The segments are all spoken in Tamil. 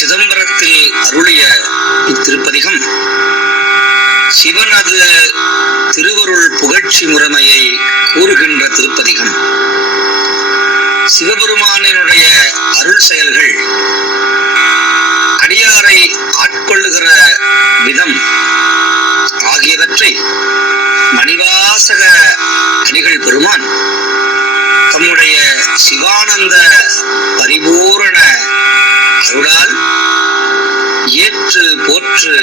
சிதம்பரத்தில் அருளிய இத்திருப்பதிகம் சிவனது திருவருள் புகழ்ச்சி முறைமையை கூறுகின்ற திருப்பதிகம். சிவபெருமானினுடைய அருள் செயல்கள், அடியாரை ஆட்கொள்ளுகிற விதம் ஆகியவற்றை மணிவாசக அடிகள் பெருமான் தம்முடைய சிவானந்த பரிபூரண அருளால் ஏற்று போற்று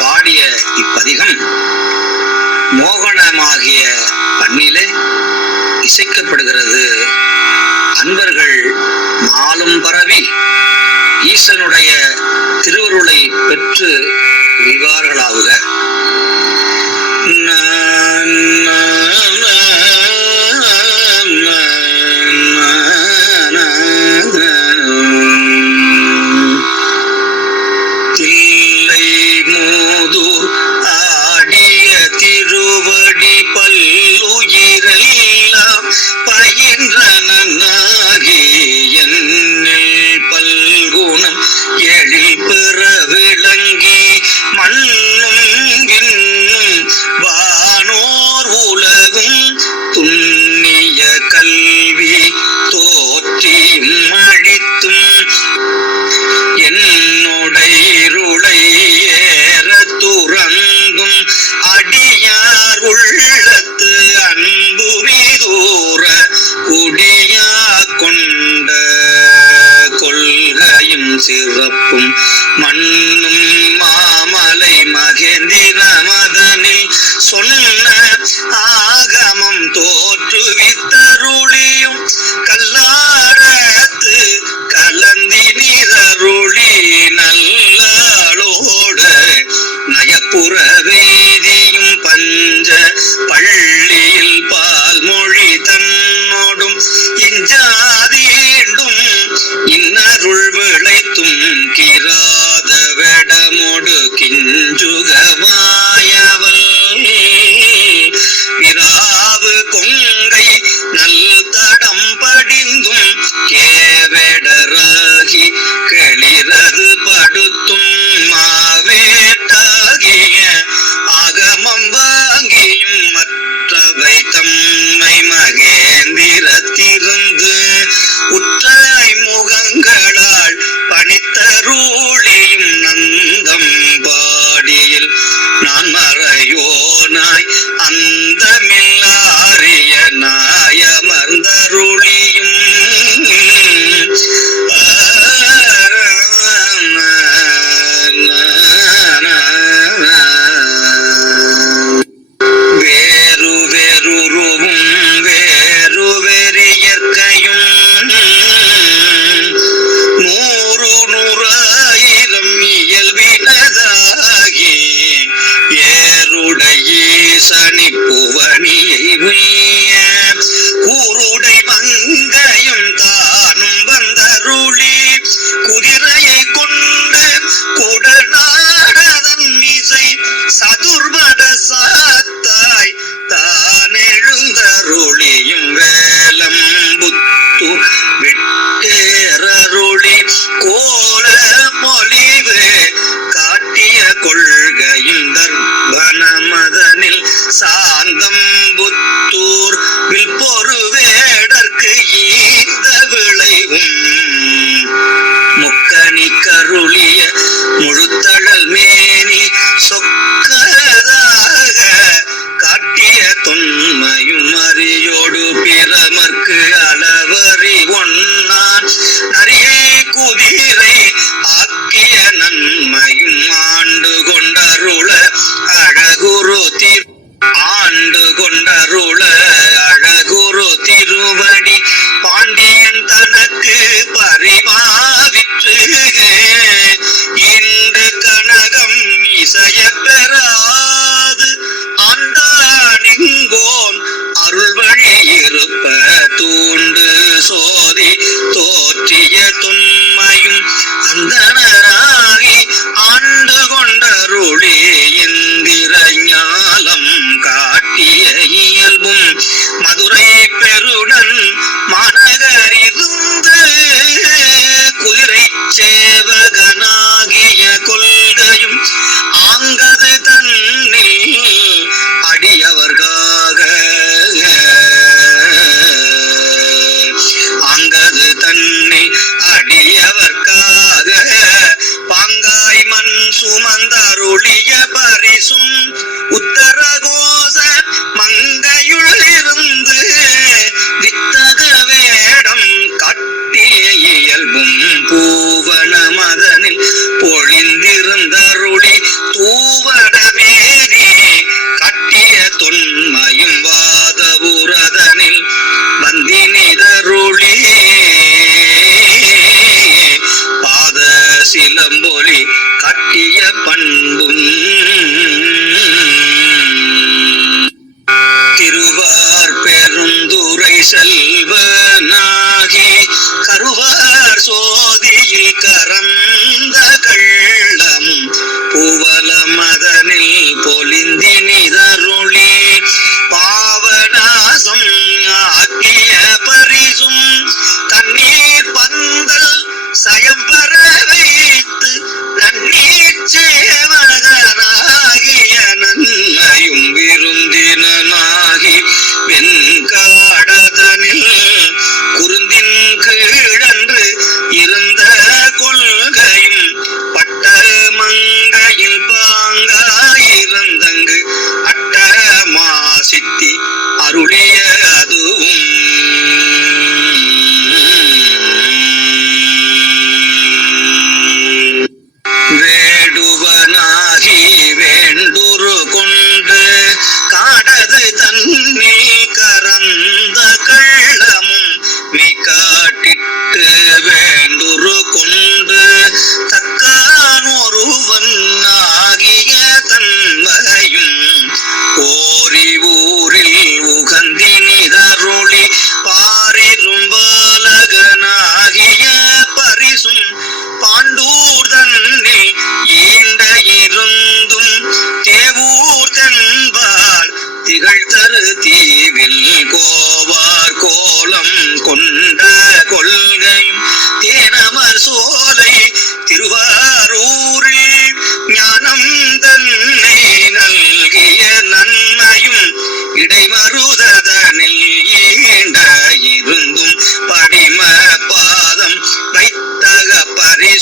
பாடிய இப்பதிகம் மோகனமாகிய பண்ணிலே இசைக்கப்படுகிறது. அன்பர்கள் நாளும் பரவி ஈசனுடைய திருவருளை பெற்று விவார்களாவுக. தில்லை மூதூர் ஆடிய திருவடி பல்லுயிரெல்லாம் பயின்றனாகி என்னில் பல்குணம் எழில் பெற விளங்கி மண்ணும் விண்ணும் வானோர் உலகும் துண்ணிய கல்வி தோற்றியும் அழித்தும் என்னுடைருளை ஏற துறங்கும் அடியார் உள்ளத்து அன்பு விதூர குடியா கொண்ட கொள்கையும் சிறப்பும் மண்ணும் மாமலை மகேந்திர மதனில் சொன்ன ஆகமம் தோற்றுவித்தருளியும் கல்லாரத்து கலந்தி நிரருளி நல்லாளோட நயப்புற வேதியும் பஞ்ச பள்ளியில் பால்மொழி தன்னோடும் எஞ்சாதீண்டும் இன்னருள் விளைத்தும் கிராத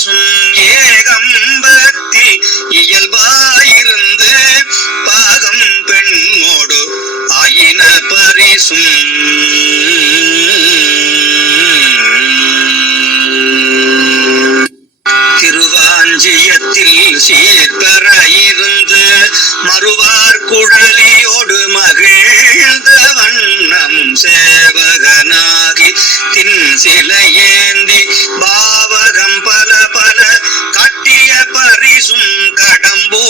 பரிசும் ஏகம்பத்தில் இயல்பாயிருந்து பாகம் பெண்ணோடு ஆயின பரிசும் திருவாஞ்சியத்தில் சீர்பெற இருந்து மறுவார் குழலியோடு மகிழ்ந்த வண்ணமும் சேவகனாகி தின் சிலையேந்தி பாவகம் பல பல கட்டிய பரிசும் கடம்பூ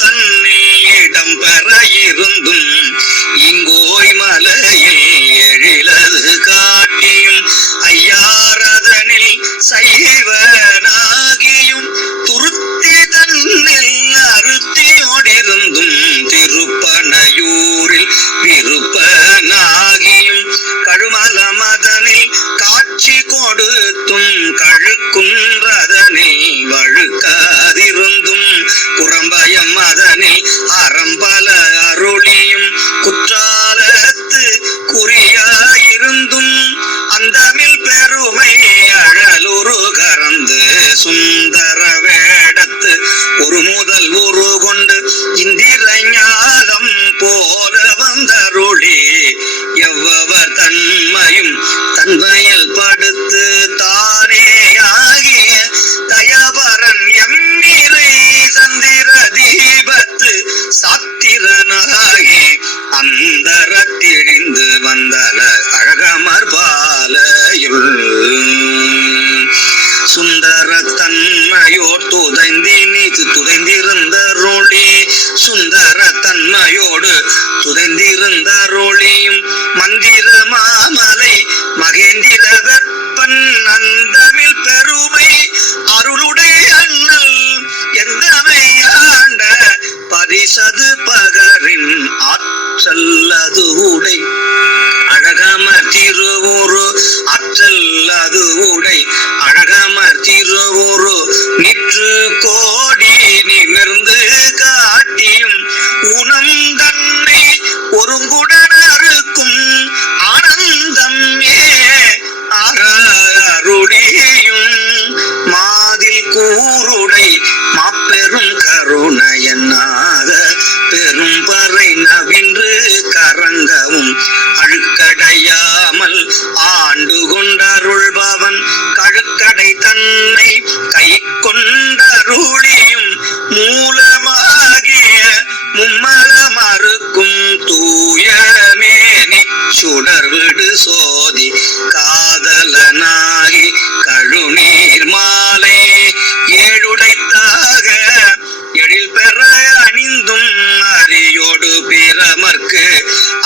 தன்னில் இடம் பெற இருந்தும் இங்கோய் மலையில் எழிலது காட்டியும் ஐயாரதனில் சைவனாகியும் துருத்தி தன்னில் அறுத்தியோடிருந்தும் திருப்பனையூரில் விருப்பனாகியும் கழுமல மதனில் காட்சி கொடுத்தும் கழுக்குன்றதனில் வழுக்காதிருந்தும் புறம்பயம் மதனில் அறம்பல அருளியும் குற்றாலத்து குறியாயிருந்தும் அந்தமில் பெருமை அழலுரு கறந்து சுந்தர வேடத்து ஒரு முதல் உரு கொண்டு இந்திர ஞானம் போல வந்தருளி எவ்வவர் தன்மையும் தன்மையில் படுத்து தானே ஆகிய தயவரன் எம்மிரை சந்திர தீபத்து சாத்திரனாகி அந்தரத்திழிந்து வந்தல அழகமர் பாலையுள் சுந்தர தன்மையோடு துதைந்திருந்தருளி சுந்தர தன்மையோடு துதைந்திருந்தருளியும் மந்திர மாமலை மகேந்திர வெப்பன் அந்தமில் பெருமை அருளுடைய அண்ணல் எந்தமை ஆண்ட பரிசது பகரின் ஆற்றல் அது உடை அழகமர் திருவுரு ஆற்றல் அது உடை அழகமர் திருவுரு நிற்று கோடி நிமிர்ந்து காட்டியும் உணம் தன்னை ஒருங்குடனருக்கும் ஆனந்தம் அருளியும் மாதில் கூருடை மாப்பெரும் கருணையனாக பெரும் பறை நவின்று கரங்கவும் அழுக்கடையாமல் ஆண்டு கொண்டருள்பவன் கழுக்கடை தன்னை கை கொண்டருளியும் மூலமாகிய மும்மல மறுக்கும் தூயமேனி சுடர்விடு சோதி காதலனாகி கழுநீர் மாலை ஏழுடைத்தாக எழில் பெற அணிந்தும் அரியோடு பிரமர்க்கு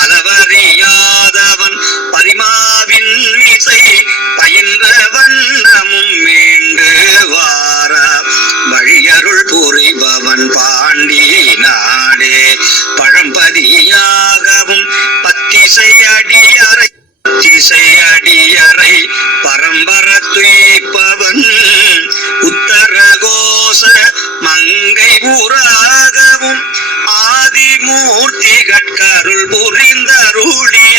அளவறியாதவன் பரிமாவின் இசை பயின்ற வண்ணமும் மீண்டு வாரா வழியருள் புரிபவன் பாண்டி நாடே பழம்பதியாகவும் திசையடியறை பரம்பர துய்ப்பவன் உத்தரகோச மங்கை ஊராகவும் ஆதிமூர்த்தி கட்கருள் புரிந்தருளிய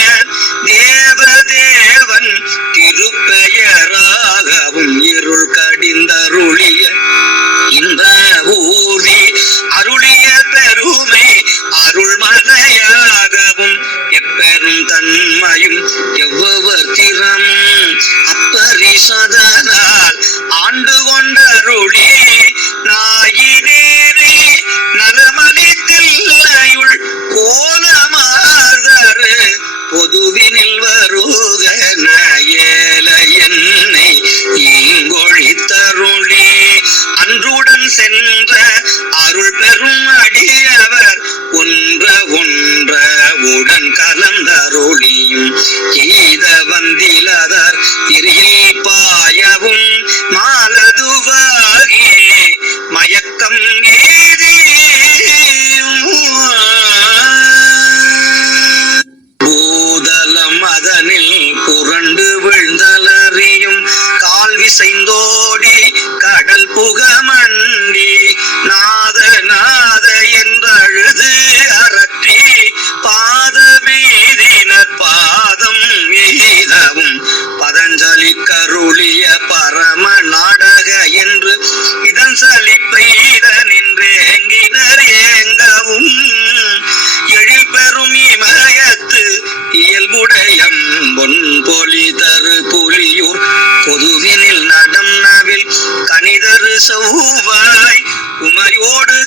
தேவதேவன் திருப்பெயராகவும் இருள் கடிந்தருளிய இந்த ஊதி அருளிய பெருமை அருள்மலையாகவும் எப்பெரும் தன்மையும் எவ்வவர் திறம் அப்பரிசதனால் ஆண்டு கொண்டருளி நாயினேரே நலமளித்தில்லையுள் கோலமாதரு பொதுவினில் வருகன ஏல என்னை ஈங்கொழித்தருளி அன்றுடன் சென்ற அருள் பெரும் அடியவர் ஒன்ற உடன் கலந்தருளியும் எய்த வந்திலதர் இரியில் பாயவும் மாலதுவாகி மயக்கம் ஏதி பூதலம் அதனில் புரண்டு விழுந்தலறியும் கால் விசைந்தோடி கடல் புகமண்டி நாத நாத என்றழுது அரற்றி பாதமீதினர் பாதம் எய்தவும் பதஞ்சலி கருளிய பரம நாடக செவ்வாய் குமரியோடு